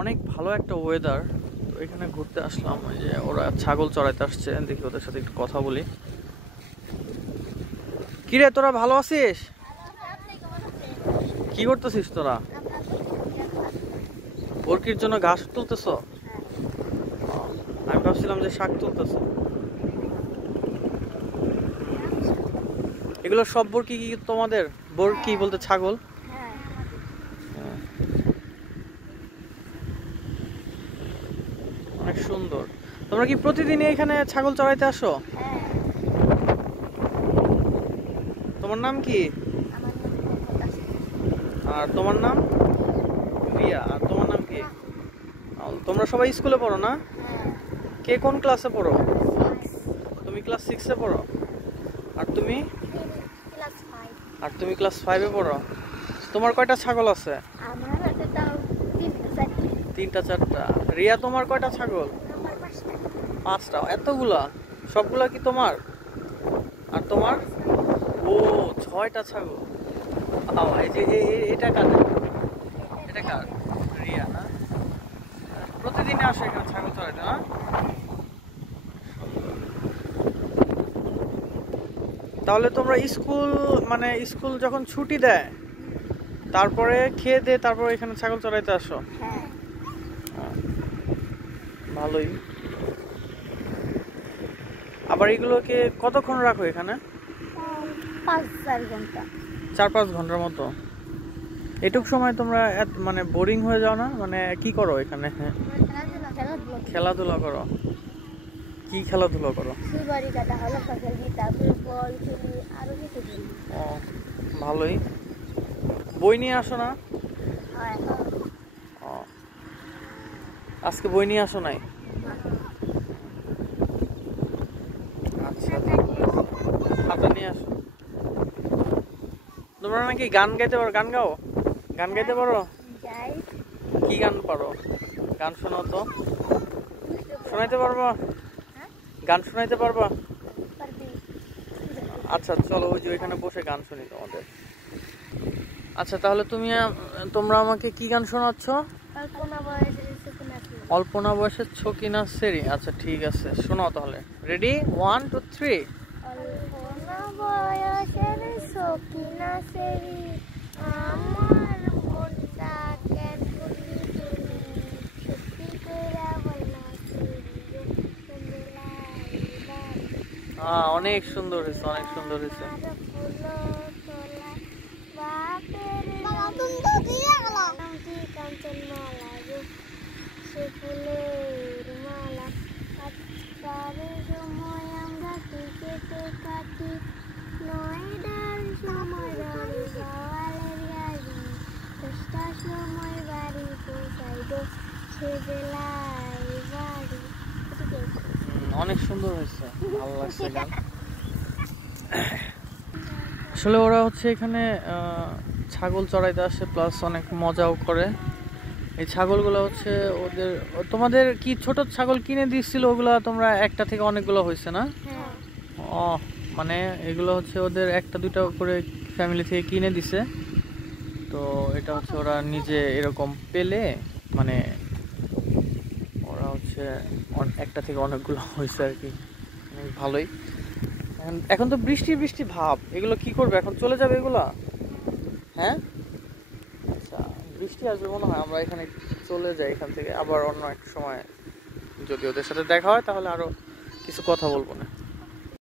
অনেক ভালো একটা ওয়েদার, তো এখানে ঘুরতে আসলাম। ওই যে ওরা ছাগল চড়াইতে আসছে, দেখি ওদের সাথে একটু কথা বলি। কিরে তোরা ভালো আছিস? কি করতেছিস তোরা? বরকির জন্য ঘাস তুলতেছ? আমি ভাবছিলাম যে শাক তুলতেছ। এগুলো সব বরকি কি তোমাদের? বরকি বলতে ছাগল? অনেক সুন্দর। তোমরা কি প্রতিদিনই এখানে ছাগল চড়াইতে আসো? তোমার নাম কি? আর তোমার নাম? রিয়া। আর তোমার নাম কি? তোমরা সবাই স্কুলে পড়ো না? কে কোন ক্লাসে পড়ো? তুমি ক্লাস 6-এ পড়ো। আর তুমি? তুমি ক্লাস 5-এ পড়ো। তোমার কয়টা ছাগল আছে? তিনটা চারটা। রিয়া তোমার কয়টা ছাগল? 5টা। এতগুলা? সবগুলা কি তোমার? আর তোমার? ও 6টা ছাগল। এই যে এটা কার? এটা কার? রিয়া না? প্রতিদিন আসো এখানে ছাগল চড়াইতে না? তাহলে তোমরা স্কুল যখন ছুটি দেয় তারপরে খেয়ে দিয়ে তারপর এখানে ছাগল চড়াইতে আসো? ভালোই। আবার এগুলোকে কতক্ষণ রাখো এখানে? 5-4 ঘন্টা। 4-5 ঘন্টার মতো। এটুক সময় তোমরা মানে বোরিং হয়ে যাও না? মানে কি করো এখানে? খেলাধুলা করো? কি খেলাধুলা করো? ও ভালোই। বই নিয়ে আসো না? ও আজকে বই নিয়ে আসো নাই? আচ্ছা খাতা নিয়ে আসো। তোমরা নাকি গান গাইতে পারো? গান গাও? গান গাইতে পারো? কি গান পারো? গান শোনাও তো। শোনাইতে পারবা? গান শোনাইতে পারবা? আচ্ছা চলো, ওই যে ওইখানে বসে গান শুনি তোমাদের। আচ্ছা তাহলে তোমরা আমাকে কি গান শোনাচ্ছ? অল্পনা বয়সের ছকিনা সেরি। আচ্ছা ঠিক আছে, শোনাও তাহলে। রেডি? 1 2 3। অল্পনা বয়সের ছকিনা সেরি, আমার মনটা কেন করলি তুমি, সত্যি কইরা বলনা অনেক সুন্দর হয়েছে, অনেক সুন্দর হয়েছে। অনেক সুন্দর হয়েছে, ভালো লাগছে গান। আসলে ওরা হচ্ছে এখানে ছাগল চড়াইতে আসে, প্লাস অনেক মজাও করে। এই ছাগলগুলো হচ্ছে তোমাদের কি ছোট ছাগল কিনে দিচ্ছিল? ওগুলা তোমরা একটা থেকে অনেকগুলো হয়েছে না? ও মানে এগুলো হচ্ছে ওদের একটা দুটা করে ফ্যামিলি থেকে কিনে দিছে। তো এটা হচ্ছে ওরা নিজে এরকম পেলে, মানে ওরা হচ্ছে একটা থেকে অনেকগুলো হয়েছে আর কি। ভালোই। এখন তো বৃষ্টি ভাব, এগুলো কি করবে এখন? চলে যাবে এগুলা? হ্যাঁ আচ্ছা, বৃষ্টি আসবে মনে হয়। আমরা এখানে চলে যাই এখান থেকে, আবার অন্য এক সময় যদি ওদের সাথে দেখা হয় তাহলে আরো কিছু কথা বলবো না।